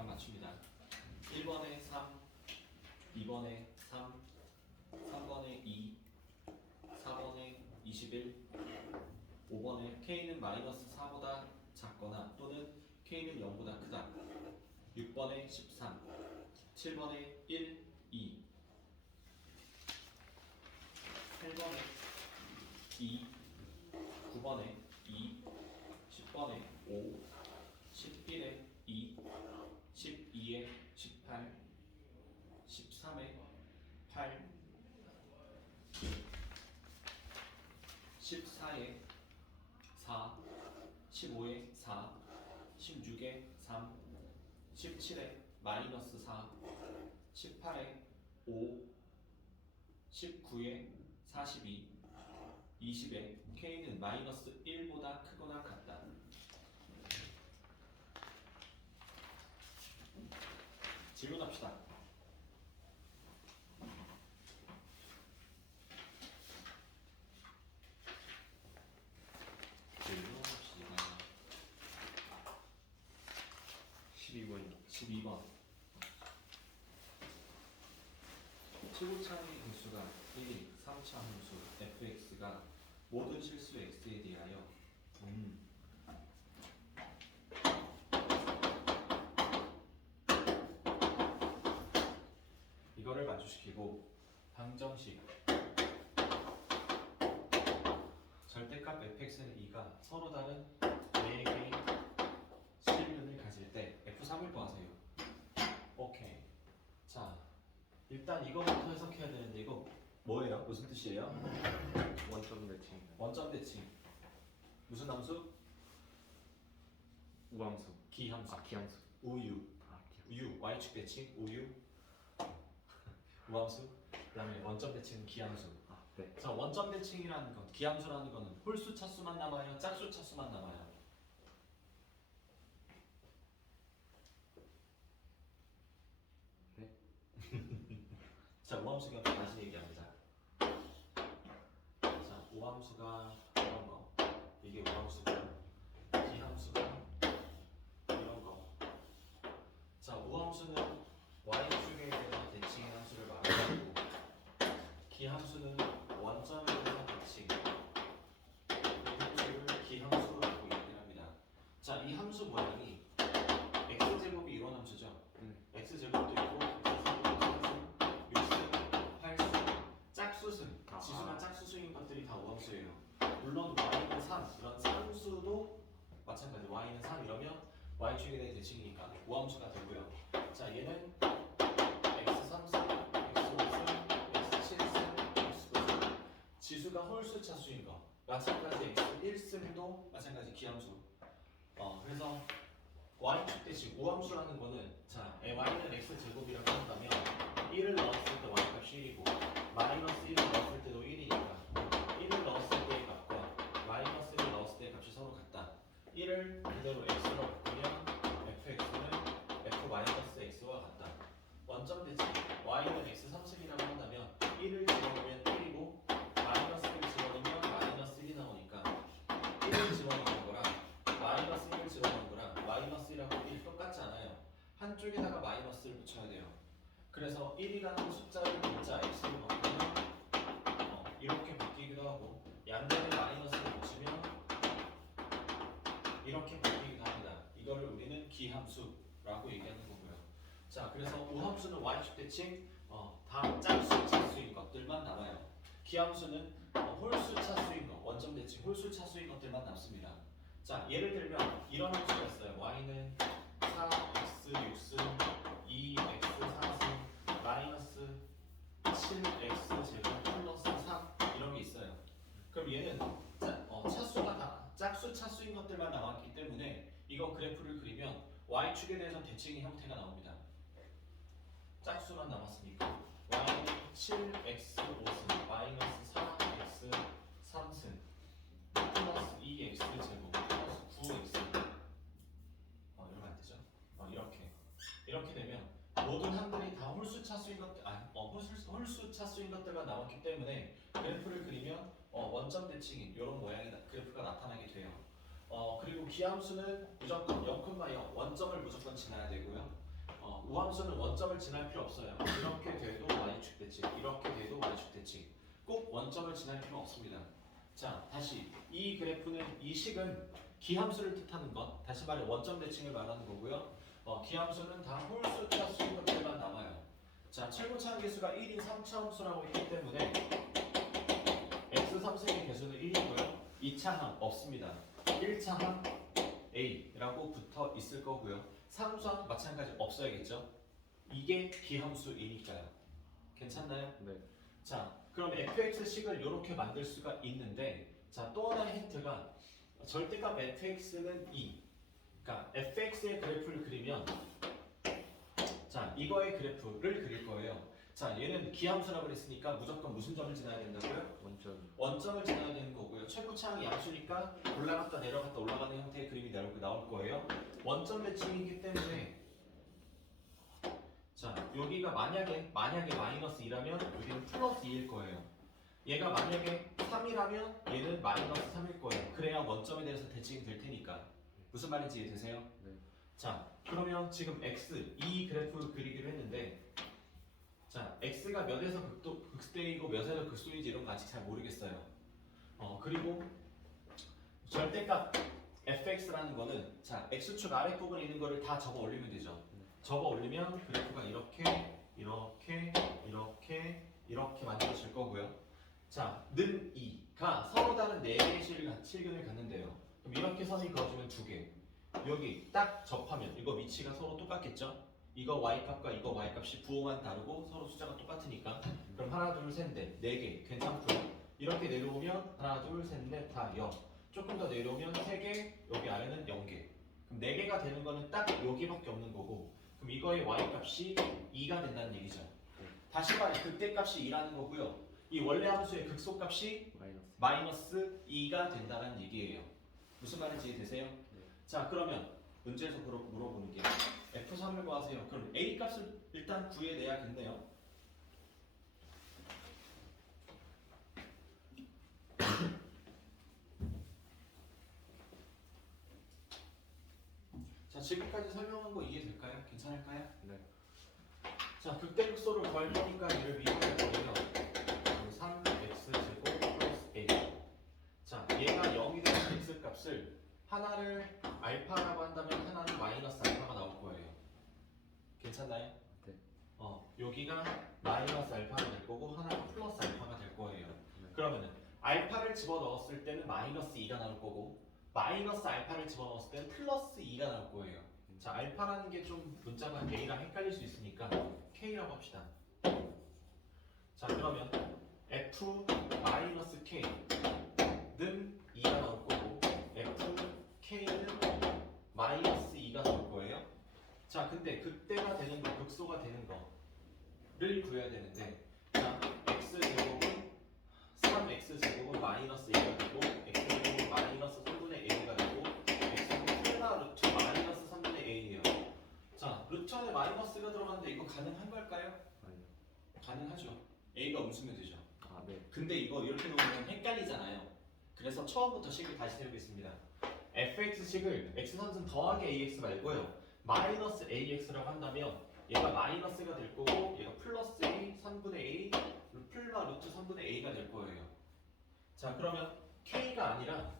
답 맞춥니다. 1번에 3, 2번에 3, 3번에 2, 4번에 21, 5번에 K는 마이너스 4보다 작거나 또는 K는 0보다 크다. 6번에 13, 7번에 1, 2, 8번에 2, 9번에 2, 10번에 5, 11에 2, 12에 18, 13에 8, 14에 4, 15에 4, 16에 3, 17에 마이너스 4, 18에 5, 19에 42, 20에 K는 마이너스 1보다 크거나 같다. 질문합시다. 질문합시다. 12번이요. 12번. 최고차의 개수가 1이 3차 함수 fx가 모든 실수 x에 대하여 이거를 만족시키고 방정식 절대값 fx는 2가 서로 다른 4개의 실근을 가질 때 f3을 구하세요. 오케이. 자, 일단 이거부터 해석해야 되는데 이거 뭐예요? 무슨 뜻이에요? 원점 대칭. 원점 대칭. 무슨 함수? 우함수. 기함수. 아, 기함수. 우유. 아, 기함수. 우유. y축 대칭. 우유. 우함수. 그다음에 원점 대칭은 기함수. 아, 네. 자, 원점 대칭이라는 건 기함수라는 거는 홀수 차수만 남아요. 짝수 차수만 남아요. 네. 자, 우함수가 다시 얘기합니다. 자, 우함수가 이런 거. 이게 우함수고, 기함수가 이런 거. 자, 우함수는 y축에 대한 대칭의 함수를 말하고, 기함수는 원점에 대한 대칭. 이 함수를 기함수라고 얘기를 합니다. 자, 이 함수 모양이 x제곱이 이런 함수죠. x제곱도 있고, x제곱도 6승, 8승, 짝수승, 지수가 짝수승인 것들이 다 우함수예요. 물론 y는 3, 이런 상수도 마찬가지. y는 3 이러면 y축에 대한 대칭이니까 우함수가 되고요. 자, 얘는 x3승, x5승, x7승, x9승. 지수가 홀수 차수인 거. 마찬가지 x1승도 마찬가지 기함수. 그래서 y축 대칭 우함수라는 거는 자, y는 x제곱이라고 한다면 1을 넣었을 때 y값이 1이고 마이너스 1을 넣었을 때도 1이니까 1을 넣었을 때의 값과 마이너스 1을 넣었을 때의 값이 서로 같다. 1을 그대로 x로 바꾸면 fx는 f-x와 같다. 원점 대칭 y는 x3승이라고 한다면 1을 집어넣으면 1이고 마이너스 1을 집어넣으면 마이너스 1이 나오니까 1을 집어넣는 거랑 마이너스 1을 집어넣는 거랑 마이너스 1하고 1이 똑같지 않아요. 한쪽에다가 마이너스를 붙여야 돼요. 그래서 1이라는 숫자를 문자 x로 바꾸면 이렇게 바뀌기도 하고 양변에 마이너스를 붙이면 이렇게 바뀌기도 합니다. 이거를 우리는 기함수라고 얘기하는 거고요. 자, 그래서 우함수는 y축 대칭 다 짝수 차수인 것들만 남아요. 기함수는 홀수 차수인 것, 원점 대칭 홀수 차수인 것들만 남습니다. 자, 예를 들면 이런 함수가 있어요. y는 4x 6승 2x 4승 마이너스 7x 제곱 플러스 3 이런 게 있어요. 그럼 얘는 차수가 다 짝수 차수인 것들만 남았기 때문에 이거 그래프를 그리면 y축에 대해서 대칭의 형태가 나옵니다. 짝수만 남았으니까 y는 7x 5승 마이너스 4x 3승 플러스 2x 제곱 플러스 9x 이러면 안 되죠? 이렇게 되면 모든 함들이 다 홀수 차수인 것들 홀수 차수인 것들만 나왔기 때문에 그래프를 그리면 원점 대칭인 이런 모양의 그래프가 나타나게 돼요. 그리고 기함수는 무조건 0,0 원점을 무조건 지나야 되고요. 우함수는 원점을 지날 필요 없어요. 이렇게 돼도 y축 대칭, 이렇게 돼도 y축 대칭. 꼭 원점을 지날 필요 없습니다. 자, 다시 이 그래프는 이 식은 기함수를 뜻하는 것, 다시 말해 원점 대칭을 말하는 거고요. 기함수는 다 홀수, 차수 것들만 남아요. 자, 최고차항 계수가 1인 3차함수라고 있기 때문에 x 3승의 개수는 1이고요. 2차항 없습니다. 1차항 a라고 붙어 있을 거고요. 상수항 마찬가지 없어야겠죠. 이게 기함수이니까요. 괜찮나요? 네. 자, 그럼 fx식을 이렇게 만들 수가 있는데, 자, 또 하나의 힌트가 절대값 fx는 2. 그러니까 fx의 그래프를 그리면, 자, 이거의 그래프를 그릴 거예요. 자, 얘는 기함수라고 그랬으니까 무조건 무슨 점을 지나야 된다고요? 원점. 원점을 지나야 되는 거고요. 최고차항이 양수니까 올라갔다 내려갔다 올라가는 형태의 그림이 나올 거예요. 원점 대칭이기 때문에, 자, 여기가 만약에 마이너스 2라면 여기는 플러스 2일 거예요. 얘가 만약에 3이라면 얘는 마이너스 3일 거예요. 그래야 원점에 대해서 대칭이 될 테니까. 무슨 말인지 이해되세요? 네. 자, 그러면 지금 x 이 그래프 그리기로 했는데, 자, x가 몇에서 극대이고 몇에서 극소인지 이런 거 아직 잘 모르겠어요. 그리고 절대값 fx라는 거는, 자, x축 아랫부분에 있는 거를 다 접어 올리면 되죠. 접어 올리면 그래프가 이렇게 만들어질 거고요. 자, 는 2가 서로 다른 4개의 실근을 갖는데요. 그럼 이렇게 선이 그어주면 2개. 여기 딱 접하면 이거 위치가 서로 똑같겠죠? 이거 y값과 이거 y값이 부호만 다르고 서로 숫자가 똑같으니까. 그럼 하나, 둘, 셋, 넷, 4개 괜찮고요. 이렇게 내려오면 하나, 둘, 셋, 넷, 다 0. 조금 더 내려오면 3개, 여기 아래는 0개. 그럼 4개가 되는 거는 딱 여기밖에 없는 거고, 그럼 이거의 y값이 2가 된다는 얘기죠. 다시 말해 극대값이 2라는 거고요. 이 원래 함수의 극소값이 마이너스 2가 된다는 얘기예요. 무슨 말인지 이해되세요? 네. 자, 그러면 문제에서 물어보는 게 F3을 구하세요. 그럼 A 값을 일단 구해내야겠네요. 자, 지금까지 설명한 거 이해될까요? 괜찮을까요? 네. 자, 극대극소를 구할 거니까 얘를 미분해 버리면 3x제곱 플러스 a. 자, 얘가 0이 되는 x 값을 하나를 알파라고 한다면 하나는 마이너스 알파가 나올 거예요. 괜찮나요? 네. 여기가 마이너스 알파가 될 거고 하나가 플러스 알파가 될 거예요. 네. 그러면은 알파를 집어넣었을 때는 마이너스 2가 나올 거고 마이너스 알파를 집어넣었을 때는 플러스 2가 나올 거예요. 자, 알파라는 게 좀 문자가 A랑 헷갈릴 수 있으니까 K라고 합시다. 자, 그러면 F 마이너스 K는 2가 나올 거고 F K는 마이너스 2가 나올 거예요. 자, 근데 극대가 되는 거, 극소가 되는 거를 구해야 되는데, 자, X제곱은 3X제곱은 마이너스 2가 되고 X제곱은 마이너스 3분의 A가 되고 X는 플라 루트 마이너스 3분의 A예요. 자, 루트 안에 마이너스가 들어가는데 이거 가능한 걸까요? 아니요. 가능하죠. A가 음수면 되죠. 아, 네. 근데 이거 이렇게 놓으면 헷갈리잖아요. 그래서 처음부터 식을 다시 세우겠습니다. fx식을 x3승 더하기 ax 말고요. 마이너스 ax라고 한다면 얘가 마이너스가 될 거고 얘가 플러스 a 3분의 a 플마 루트 3분의 a가 될 거예요. 자, 그러면 k가 아니라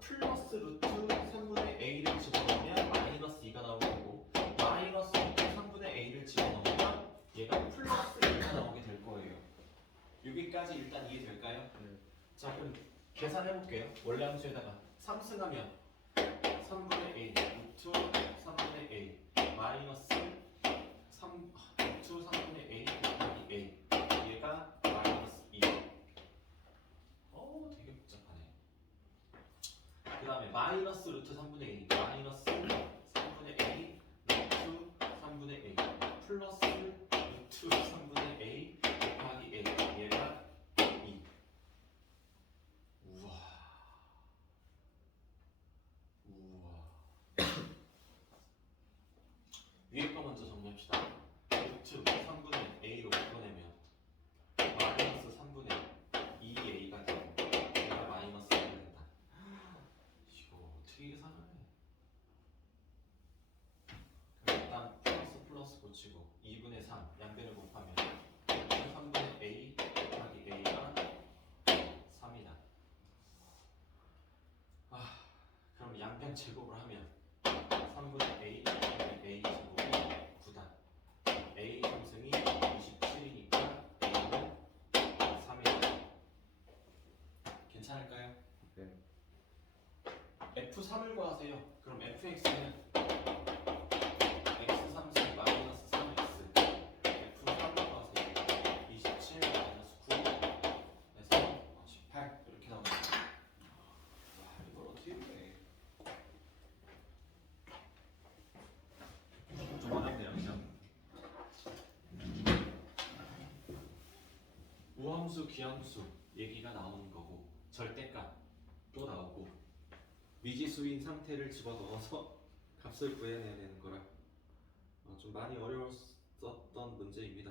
플러스 루트 3분의 a를 집어넣으면 마이너스 2가 나올 거고 마이너스 루트 3분의 a를 집어넣으면 얘가 플러스 2가 나오게 될 거예요. 여기까지 일단 이해될까요? 네. 자, 그럼 계산해볼게요. 원래 함수에다가 3승하면 3분의 a 루트 3분의 a 마이너스 3 루트 3분의 a 곱하기 a 얘가 마이너스 2. 되게 복잡하네. 그 다음에 마이너스 루트 3분의 a 마이너스 3분의 a 루트 3분의 a 플러스 루트 3분의 a 곱하기 a 얘가 2. 우와. 위에 거 먼저 정리합시다. 루트 3분의 a로 바꿔내면 마이너스 3분의 2a가 되고 얘가 마이너스 1이 된다. 이거 어떻게 계산하네. 붙이고 2분의 3 양변을 곱하면 3분의 a 곱하기 a가 3이다. 그럼 양변 제곱을 하면 3분의 a 곱하기 a 제곱이 9다. a 상승이 27이니까 a는 3이다. 괜찮을까요? 네. F3을 구하세요. 그럼 fx는 x3승 마이너스 3x F3을 구하세요. 27 마이너스 9 에서 18 이렇게 나옵니다. 이걸 어떻게 해? 좀 어렵네요, 그죠? 우함수, 기함수 얘기가 나오는 거고 절대값도 나오고 미지수인 상태를 집어넣어서 값을 구해내야 되는 거라 좀 많이 어려웠었던 문제입니다.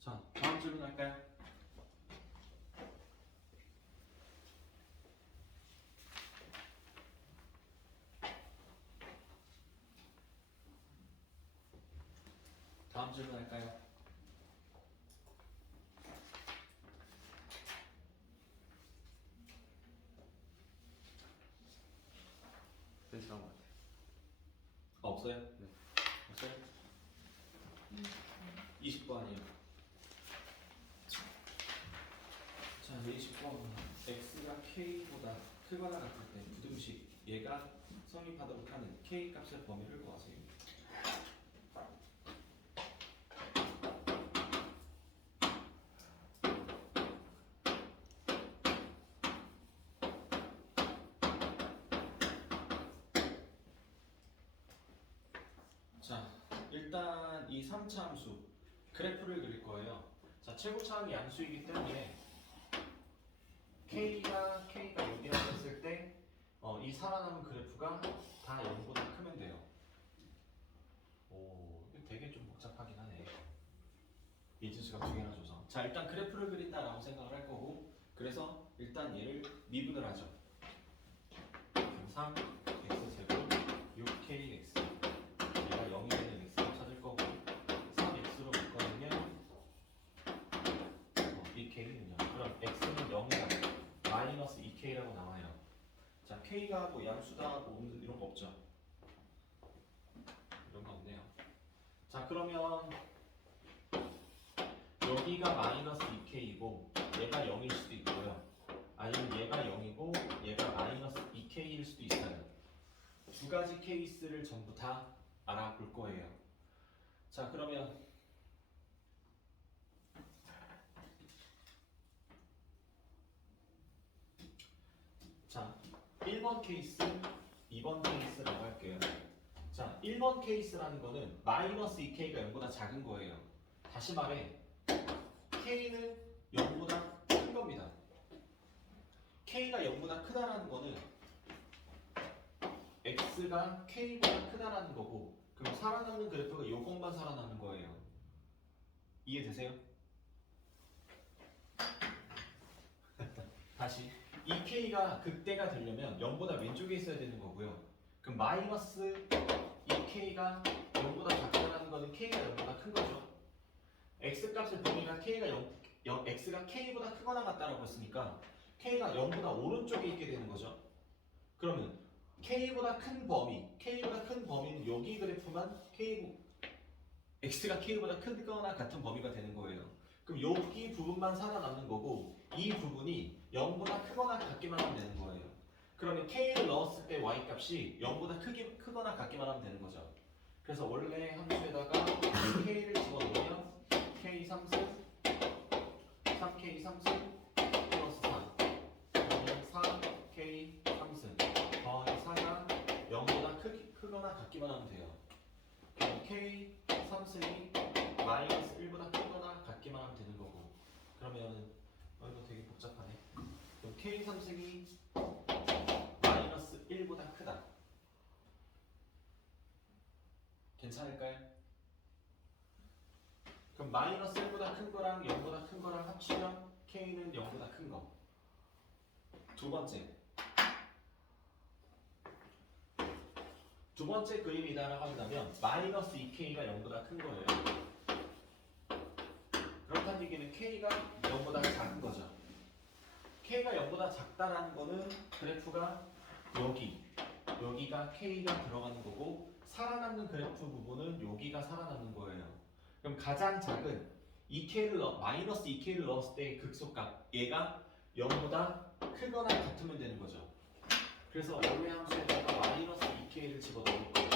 자, 다음 질문 할까요? 다음 질문 할까요? 괜찮은 것 같아요. 없어요? 네. 없어요? 20번이요. 자, 20번. x가 k보다 크거나 같을 때 부등식 얘가 성립하도록 하는 k 값의 범위를 구하세요. 자, 일단 이 3차 함수 그래프를 그릴 거예요. 자, 최고차항이 양수이기 때문에 K가 여기라고 했을 때 이 살아남은 그래프가 다 0보다 크면 돼요. 오, 이거 되게 좀 복잡하긴 하네. 미지수가 두 개나 줘서. 자, 일단 그래프를 그린다라고 생각을 할 거고, 그래서 일단 얘를 미분을 하죠. 3 x제곱 6kx 얘가 0이 되는 x를 찾을 거고 3x로 묶어내면 이 k는요. 그럼 x는 0이다. 마이너스 2k라고 나와요. 자, k가 뭐 양수다 뭐 이런 거 없죠. 이런 거 없네요. 자, 그러면 여기가 마이너스 2k이고 얘가 0일 수도 있고요. 아니면 얘가 0이고 얘가 마이너스 2k일 수도 있어요. 두 가지 케이스를 전부 다 알아볼 거예요. 자, 그러면 자, 1번 케이스, 2번 케이스라고 할게요. 자, 1번 케이스라는 거는 마이너스 2k가 0보다 작은 거예요. 다시 말해 k는 0보다 큰 겁니다. k가 0보다 크다라는 거는 x가 k보다 크다라는 거고 그럼 살아남는 그래프가 이것만 살아남는 거예요. 이해되세요? 다시 이 k가 극대가 되려면 0보다 왼쪽에 있어야 되는 거고요. 그럼 마이너스 2k가 0보다 작다라는 거는 k가 0보다 큰 거죠. x값의 범위가 x가 k보다 크거나 같다라고 했으니까 k가 0보다 오른쪽에 있게 되는 거죠. 그러면 k보다 큰 범위는 여기 그래프만 x가 k보다 크거나 같은 범위가 되는 거예요. 그럼 여기 부분만 살아남는 거고 이 부분이 0보다 크거나 같기만 하면 되는 거예요. 그러면 k를 넣었을 때 y값이 0보다 크거나 같기만 하면 되는 거죠. 그래서 원래 함수에다가 k를 집어넣으면 k 3승 3k 3승 플러스 4 그러면 4k 3승 더하기 4가 0보다 크거나 같기만 하면 돼요. 그럼 k 3승이 마이너스 1보다 크거나 같기만 하면 되는 거고 그러면은 이거 되게 복잡하네. 그럼 K 3승이 마이너스 1보다 크다. 괜찮을까요? 그럼 마이너스 1보다 큰 거랑 0보다 큰 거랑 합치면 K는 0보다 큰 거. 두 번째 그림이다라고 한다면 마이너스 2K가 0보다 큰 거예요. 그렇다는 얘기는 K가 0보다 작은 거죠. K가 0보다 작다라는 거는 그래프가 여기가 K가 들어가는 거고 살아남는 그래프 부분은 여기가 살아남는 거예요. 그럼 가장 작은 2K를 마이너스 2K를 넣었을 때의 극소값 얘가 0보다 크거나 같으면 되는 거죠. 그래서 원래 함수에다가 마이너스 2K를 집어넣을 거예요.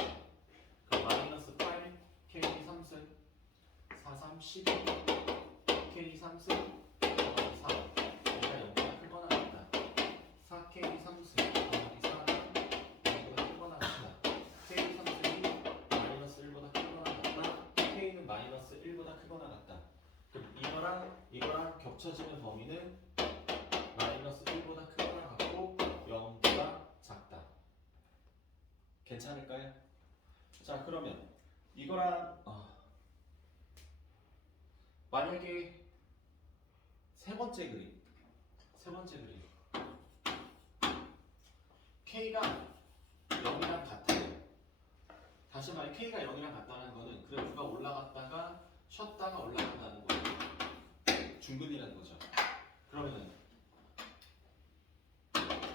그럼 마이너스 8 K 3승 4, 3, 12 K 3승 4, 얘가 0보다 크거나 같다. 4K 3승 4가 0보다 크거나 같다. K 3승이 마이너스 1보다 크거나 같다. K는 마이너스 1보다 크거나 같다. 그럼 이거랑 겹쳐지는 범위는 마이너스 1보다 크거나 같고 0보다 작다. 괜찮을까요? 자 그러면 이거랑 만약에 세 번째 그림 K가 0이랑 같아요. 다시 말해 K가 0이랑 같다는 거는 그래프가 올라갔다가 쉬었다가 올라간다는 거예요. 중근이라는 거죠. 그러면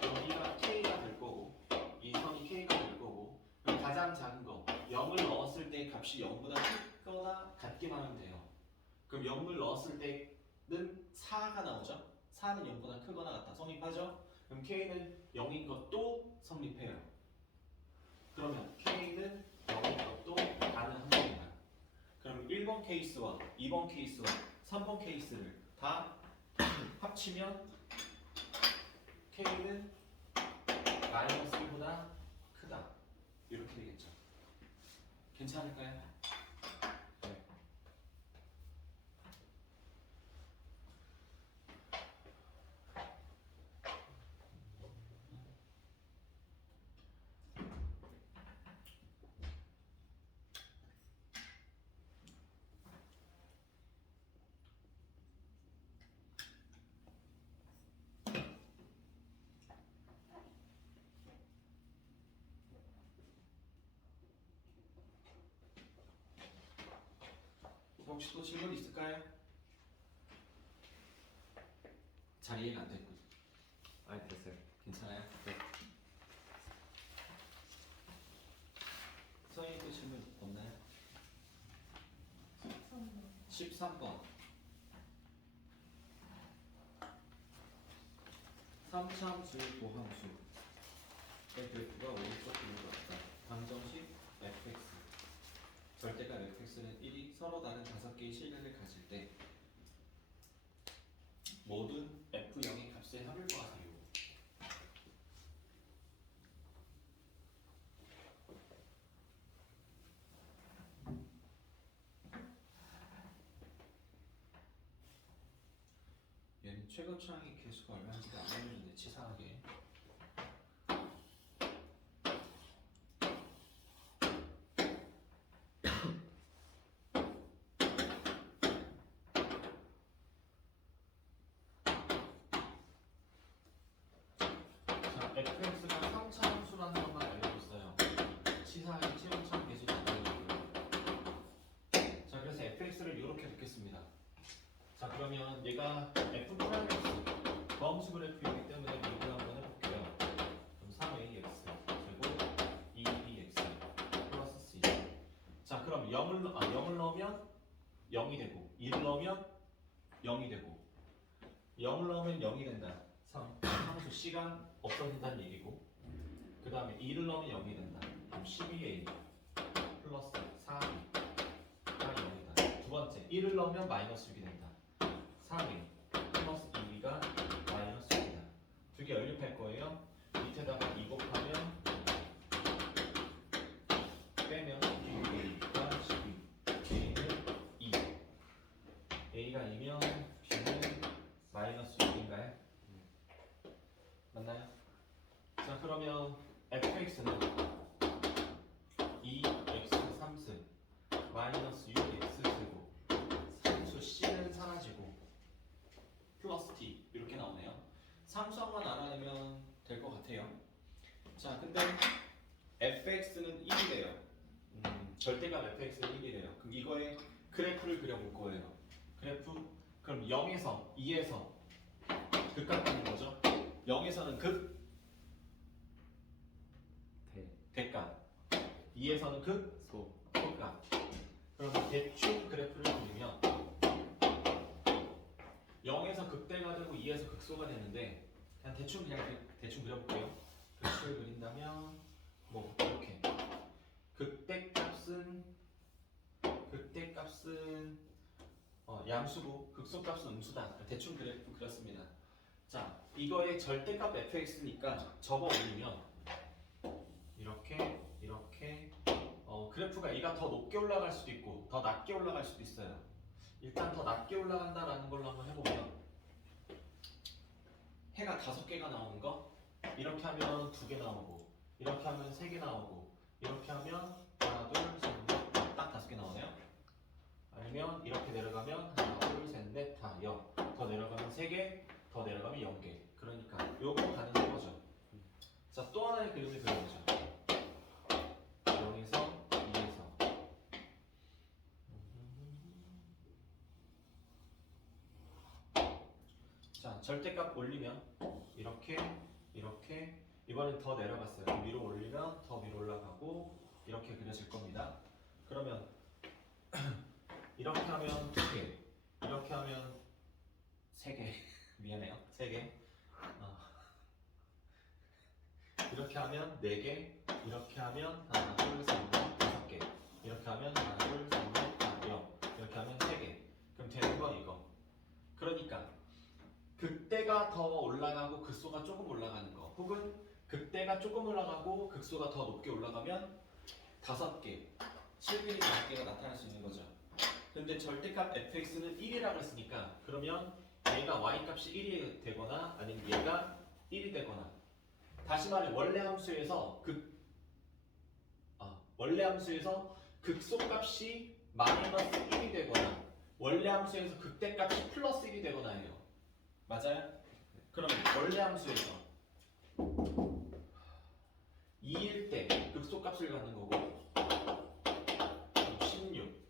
여기가 K가 될 거고 이 선이 K가 될 거고 그럼 가장 작은 거 0을 넣었을 때 값이 0보다 크거나 같기만 하면 돼요. 그럼 0을 넣었을 때는 4가 나오죠. 4는 0보다 크거나 같다. 성립하죠? 그럼 K는 0인 것도 성립해요. 그러면 K는 0인 것도 가능합니다. 그럼 1번 케이스와 2번 케이스와 3번 케이스를 다 합치면 K는 마이너스 1보다 크다. 이렇게 되겠죠. 괜찮을까요? 네. 혹시 또 질문 있을까요? 잘 이해가 안 됐군. 아니 됐어요. 괜찮아요? 네. 선생님 또 질문 없나요? 13번 3차함수 도함수 의 그래프가 오른쪽 그림과 같다. 방정식 fx 절대값 fx는 1이 서로 다른 5개의 실력을 가질 때 모든 f0의 값의 합을 구하세요. 얘는 최고차항의 개수가 얼마인지가 안 알려줬네. 치사하게. 자, fx가 3차 함수라는 것만 알려줬어요. 치사하게 최고차항 개수도 안 알려줬고요. 자, 그래서 fx를 이렇게 적겠습니다. 자, 그러면 얘가 f 프라임x 범수 그래프이기 때문에 미분 한번 해볼게요. 그럼 3ax 제곱 2bx 플러스 c. 자, 그럼 0을 넣으면 0이 되고 2를 넣으면 0이 되고 0을 넣으면 0이 된다. 함수 c가 없어진다는 얘기고 그 다음에 2를 넣으면 0이 된다. 그럼 12a 플러스 4b가 0이다. 두 번째 1을 넣으면 마이너스 6이 된다. 3a 플러스 2b가 마이너스 6이다. 두 개 연립할 거예요. 밑에다가 2 곱하면 빼면 a가 12 a는 2 a가 2면 b는 마이너스 6인가요? 그러면 fx는 2x 3승 마이너스 6x 제곱 상수 c는 사라지고 플러스 t 이렇게 나오네요. 상수항만 알아내면 될 것 같아요. 자, 근데 fx는 1이래요. 절대값 fx는 1이래요. 그럼 이거의 그래프를 그려볼 거예요. 그래프? 그럼 0에서 2에서 극값 받는 거죠. 0에서는 극 대값, 2에서는 극 소. 소값. 그럼 대충 그래프를 그리면 0에서 극대가 되고 2에서 극소가 되는데 그냥 대충 그려볼게요. 그래프를 그린다면 뭐 이렇게 극대값은 양수고 극소값은 음수다. 대충 그래프 그렸습니다. 자, 이거의 절대값 fx니까 접어 올리면 이렇게 그래프가 얘가 더 높게 올라갈 수도 있고 더 낮게 올라갈 수도 있어요. 일단 더 낮게 올라간다라는 걸로 한번 해보면 해가 5개가 나오는 거 이렇게 하면 2개 나오고 이렇게 하면 3개 나오고 이렇게 하면 하나 둘셋넷딱 5개 나오네요. 아니면 이렇게 내려가면 하나 둘셋넷 다 0. 더 내려가면 3개, 더 내려가면 0개. 그러니까 요거 가능한 거죠. 자, 또 하나의 그림을 그려보죠. 0에서 2에서 자, 절대값 올리면 이렇게 이번엔 더 내려갔어요. 위로 올리면 더 위로 올라가고 이렇게 그려질 겁니다. 그러면 이렇게 하면 2개, 이렇게 하면 3개 미안해요. 3개 이렇게 하면 4개, 이렇게 하면 하나 둘셋넷 5개, 이렇게 하면 하나 둘셋넷 다 0, 이렇게 하면 3개. 그럼 되는 거 이거. 그러니까 극대가 더 올라가고 극소가 조금 올라가는 거, 혹은 극대가 조금 올라가고 극소가 더 높게 올라가면 5개, 7분의 5개가 나타날 수 있는 거죠. 근데 절대값 fx는 1이라고 했으니까 그러면 얘가 y값이 1이 되거나 아니면 얘가 1이 되거나, 다시 말해 원래 함수에서 극소값이 마이너스 1이 되거나 원래 함수에서 극대값이 플러스 1이 되거나 해요. 맞아요? 그럼 원래 함수에서 2일 때 극소값을 갖는 거고 16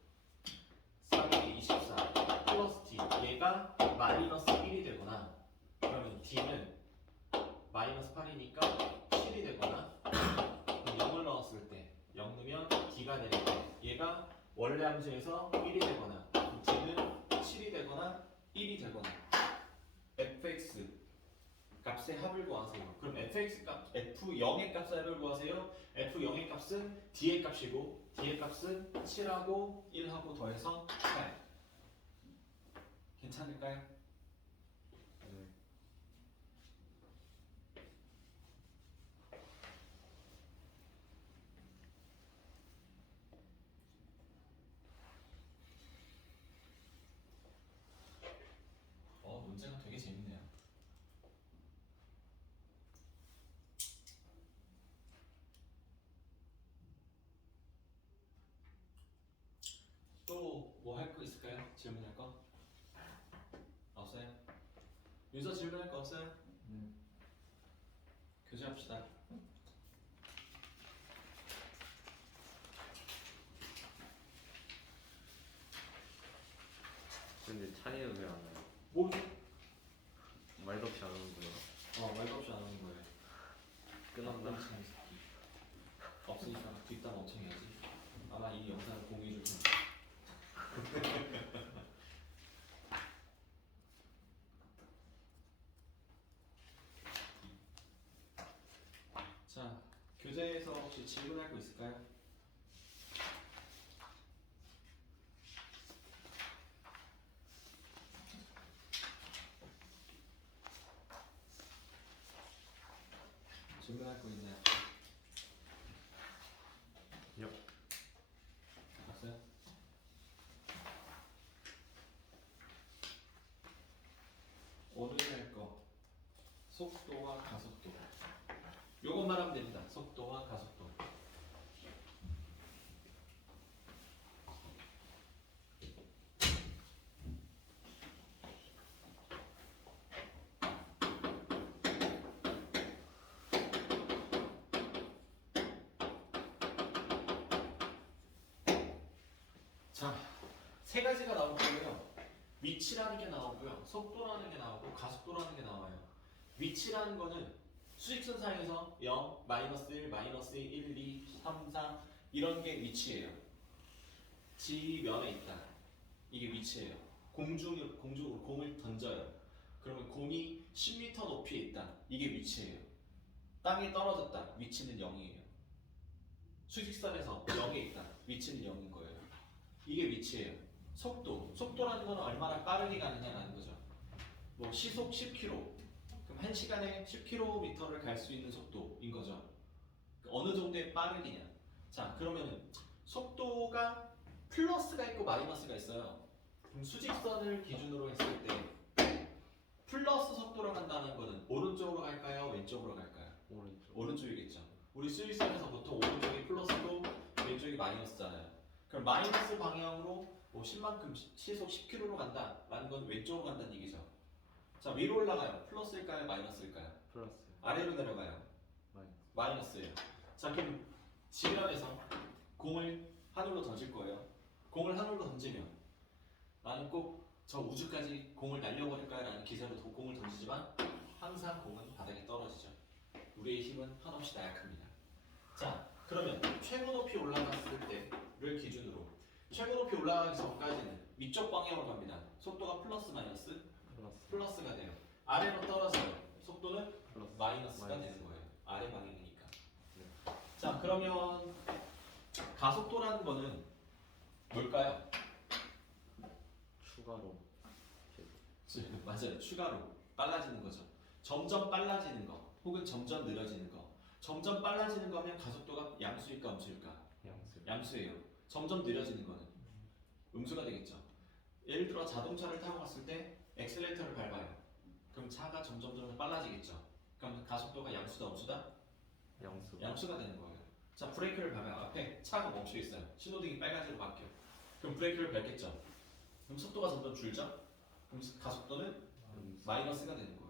3이 24 플러스 t 얘가 마이너스 1이 되거나, 그러면 d는 마이너스 8이니까 7이 되거나, 0을 넣었을 때 0 넣으면 d가 되는 때 얘가 원래 함수에서 1이 되거나 d는 7이 되거나 1이 되거나 fx 값의 합을 구하세요. 그럼 fx 값, f0의 값의 합을 구하세요. f0의 값은 d의 값이고 d의 값은 7하고 1하고 더해서 8. 괜찮을까요? 네. 문제가 되게 재밌네요. 또 뭐 할 거 있을까요? 질문할 거? 없어요? 윤서 질문할 거 없어요? 교제합시다. 근데 차이는 왜 안 나요? 뭐지? 말도 없이 안 오는 거예요. 말도 없이 안 하는 거예요. 끝났나? 멍청이 새끼. 없으니까 뒷담 엄청 해야지. 아마 이 영상을 공유해 줄 테니까. 자, 교재에서 혹시 질문할 거 있을까요? 질문할 거 있나요? 요. 없어요? 오늘 할 거 속도와 가속도. 요거는 이것만 하면 됩니다. 속도와 가속도. 자, 세 가지가 나올 거고요. 위치라는 게 나오고요. 속도라는 게 나오고 가속도라는 게 나와요. 위치라는 거는 수직선상에서 0, 마이너스 1, 마이너스 1, 2, 3, 4 이런 게 위치예요. 지면에 있다. 이게 위치예요. 공중으로 공을 던져요. 그러면 공이 10m 높이에 있다. 이게 위치예요. 땅에 떨어졌다. 위치는 0이에요. 수직선에서 0에 있다. 위치는 0인 거예요. 이게 위치예요. 속도라는 건 얼마나 빠르게 가느냐라는 거죠. 뭐 시속 10km. 그럼 1시간에 10km를 갈 수 있는 속도인 거죠. 어느 정도의 빠르기냐. 자, 그러면은 속도가 플러스가 있고 마이너스가 있어요. 그럼 수직선을 기준으로 했을 때 플러스 속도로 간다는 거는 오른쪽으로 갈까요? 왼쪽으로 갈까요? 오른쪽. 오른쪽이겠죠. 우리 수직선에서 보통 오른쪽이 플러스고 왼쪽이 마이너스잖아요. 그럼 마이너스 방향으로 뭐 10만큼 시속 10km로 간다라는 건 왼쪽으로 간다는 얘기죠. 자, 위로 올라가요. 플러스일까요? 마이너스일까요? 플러스. 아래로 내려가요. 마이너스. 마이너스예요. 자, 그럼 지면에서 공을 하늘로 던질 거예요. 공을 하늘로 던지면 나는 꼭 저 우주까지 공을 날려버릴까요? 라는 기세로 공을 던지지만 항상 공은 바닥에 떨어지죠. 우리의 힘은 한없이 나약합니다. 자, 그러면 최고 높이 올라갔을 때를 기준으로 최고 높이 올라가기 전까지는 위쪽 방향으로 갑니다. 속도가 플러스 마이너스 플러스. 플러스가 돼요. 아래로 떨어져요. 속도는 플러스. 마이너스가 마이너스. 되는 거예요. 아래 방향이니까. 네. 자, 그러면 가속도라는 거는 뭘까요? 추가로. 맞아요. 추가로 빨라지는 거죠. 점점 빨라지는 거 혹은 점점 느려지는 거. 점점 빨라지는 거면 가속도가 양수일까 음수일까? 양수. 양수예요. 점점 느려지는 거는 음수가 되겠죠. 예를 들어 자동차를 타고 갔을 때 엑셀레이터를 밟아요. 그럼 차가 점점 빨라지겠죠. 그럼 가속도가 양수다 음수다? 양수. 양수가 되는 거예요. 자, 브레이크를 밟아요. 앞에 차가 멈춰 있어요. 신호등이 빨간색으로 바뀌어. 그럼 브레이크를 밟겠죠. 그럼 속도가 점점 줄죠. 그럼 가속도는 음수. 마이너스가 되는 거예요.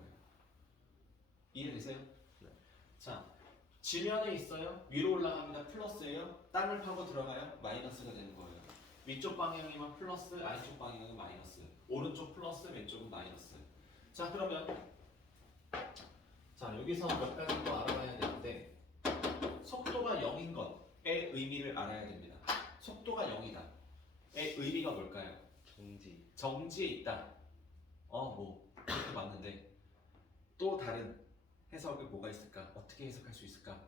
이해되세요? 네. 자, 지면에 있어요. 위로 올라갑니다. 플러스예요. 땅을 파고 들어가요. 마이너스가 되는 거예요. 위쪽 방향이면 플러스, 아래쪽 방향은 마이너스. 오른쪽 플러스, 왼쪽은 마이너스. 자, 그러면 자, 여기서 몇 가지 또 알아봐야 되는데 속도가 0인 것의 의미를 알아야 됩니다. 속도가 0이다. 의 의미가 뭘까요? 정지. 정지에 있다. 뭐 그렇게 맞는데 또 다른 해석이 뭐가 있을까? 어떻게 해석할 수 있을까?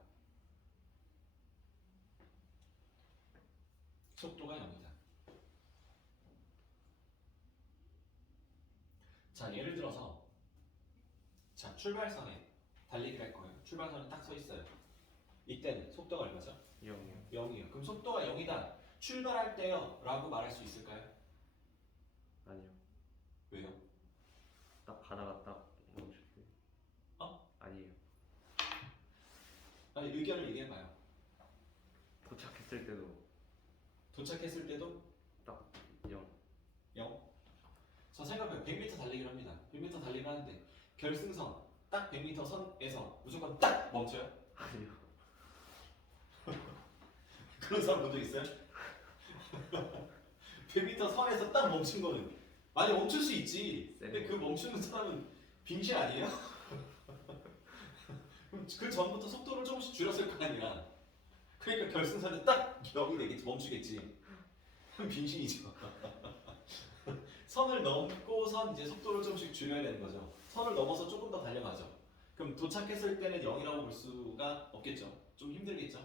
속도가 0이다. 자, 예를 들어서 자, 출발선에 달리기를 할 거예요. 출발선에 딱 서 있어요. 이때는 속도가 얼마죠? 0이요. 0이에요. 그럼 속도가 0이다. 출발할 때요 라고 말할 수 있을까요? 아니요. 왜요? 딱 가다가 딱 멈출 때. 아니에요. 아니, 의견을 얘기해봐요. 도착했을 때도 도착했을 때도 딱 0. 0. 자, 생각해요. 100m 달리기를 합니다. 100m 달리기를 하는데 결승선 딱 100m 선에서 무조건 딱 멈춰요? 아니요. 그런 사람 본 적 있어요? 100m 선에서 딱 멈춘 거는 아니 멈출 수 있지. 근데 그 멈추는 사람은 빙시 아니에요? 그럼 그 전부터 속도를 조금씩 줄였을 거 아니야. 그러니까 결승선에 딱 0이 되겠지. 멈추겠지. 그럼 빙신이죠. 선을 넘고선 이제 속도를 조금씩 줄여야 되는 거죠. 선을 넘어서 조금 더 달려가죠. 그럼 도착했을 때는 0이라고 볼 수가 없겠죠. 좀 힘들겠죠.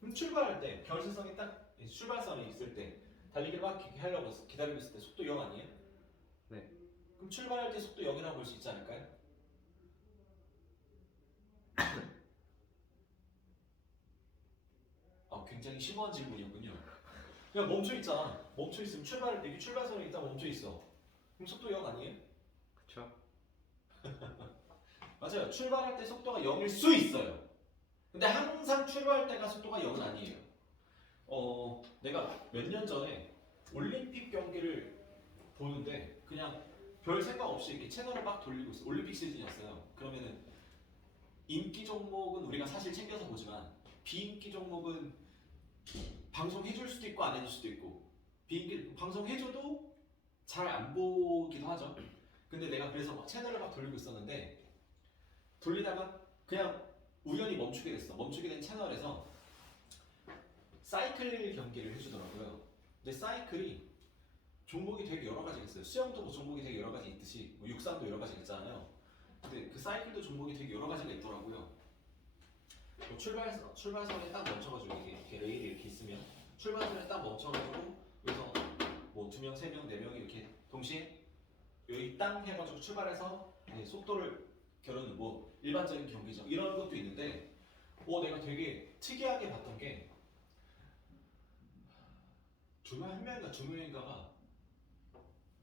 그럼 출발할 때 결승선이 딱 출발선에 있을 때 달리기를 막 하려고 기다리고 있을 때 속도 0 아니에요? 네. 그럼 출발할 때 속도 0이라고 볼 수 있지 않을까요? 굉장히 심오한 질문이었군요. 그냥 멈춰 있잖아. 멈춰 있으면 여기 출발선에 있다 멈춰 있어. 그럼 속도 0 아니에요? 그쵸? 맞아요. 출발할 때 속도가 0일 수 있어요. 근데 항상 출발할 때가 속도가 0은 아니에요. 내가 몇 년 전에 올림픽 경기를 보는데 그냥 별 생각 없이 이렇게 채널을 막 돌리고 있어. 올림픽 시즌이었어요. 그러면은 인기 종목은 우리가 사실 챙겨서 보지만 비인기 종목은 방송해줄 수도 있고 안 해줄 수도 있고 비인기 방송해줘도 잘 안 보기도 하죠. 근데 내가 그래서 막 채널을 막 돌리고 있었는데 돌리다가 그냥 우연히 멈추게 됐어. 멈추게 된 채널에서 사이클 경기를 해주더라고요. 근데 사이클이 종목이 되게 여러 가지가 있어요. 수영도 뭐 종목이 되게 여러 가지 있듯이 뭐 육상도 여러 가지가 있잖아요. 근데 그 사이클도 종목이 되게 여러 가지가 있더라고요. 뭐 출발선에 딱 멈춰가지고 이렇게 레일이 이렇게 있으면 출발선에 딱 멈춰가지고 여기서 뭐 2명, 3명, 4명이 이렇게 동시에 여기 땅 해가지고 출발해서 속도를 겨루는 뭐 일반적인 경기죠. 이런 것도 있는데 내가 되게 특이하게 봤던 게 한 명인가 두 명인가가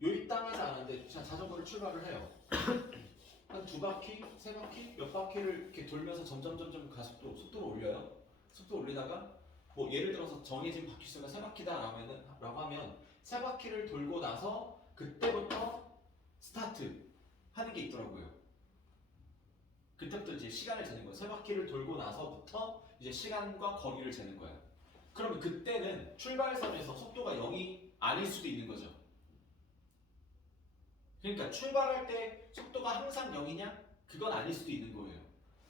여기 땅에서 안 하는데 자전거를 출발을 해요. 한 2바퀴, 3바퀴, 몇 바퀴를 이렇게 돌면서 점점 속도를 올려요. 속도 올리다가 뭐 예를 들어서 정해진 바퀴 수가 3바퀴다라고 하면 3바퀴를 돌고 나서 그때부터 스타트 하는 게 있더라고요. 그때부터 이제 시간을 재는 거예요. 3바퀴를 돌고 나서부터 이제 시간과 거리를 재는 거예요. 그러면 그때는 출발선에서 속도가 0이 아닐 수도 있는 거죠. 그러니까 출발할 때 속도가 항상 0이냐? 그건 아닐 수도 있는 거예요.